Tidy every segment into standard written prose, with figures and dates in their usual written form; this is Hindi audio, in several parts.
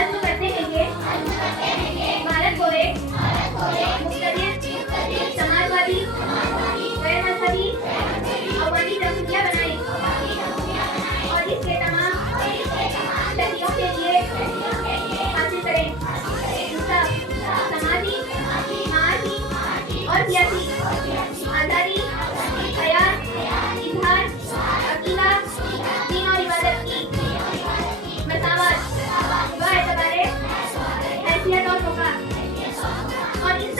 अज़्म करते हैं ये भारत को एक मुक़्तदिर, समाजवादी, गैर मज़हबी, अव्वली जमहूरिया बनाए और इसके तमाम शहरियों के लिए हासिल करें इंसाफ, समाजी, माशी और सियासी आज़ादी, हया, इज़हार, अक़ीदा, दीन और इबादत की मसावत, बाएतबारे हैसियत और मौका और इन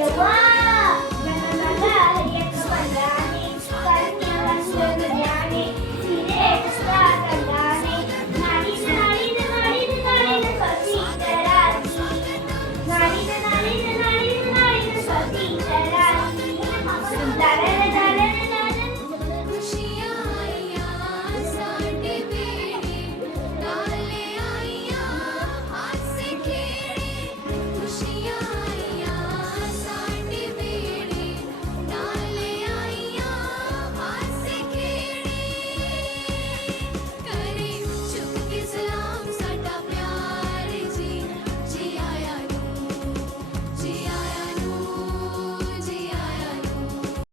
Wah, jangan bangga, hadiah kepada ini, karena langsung berjani.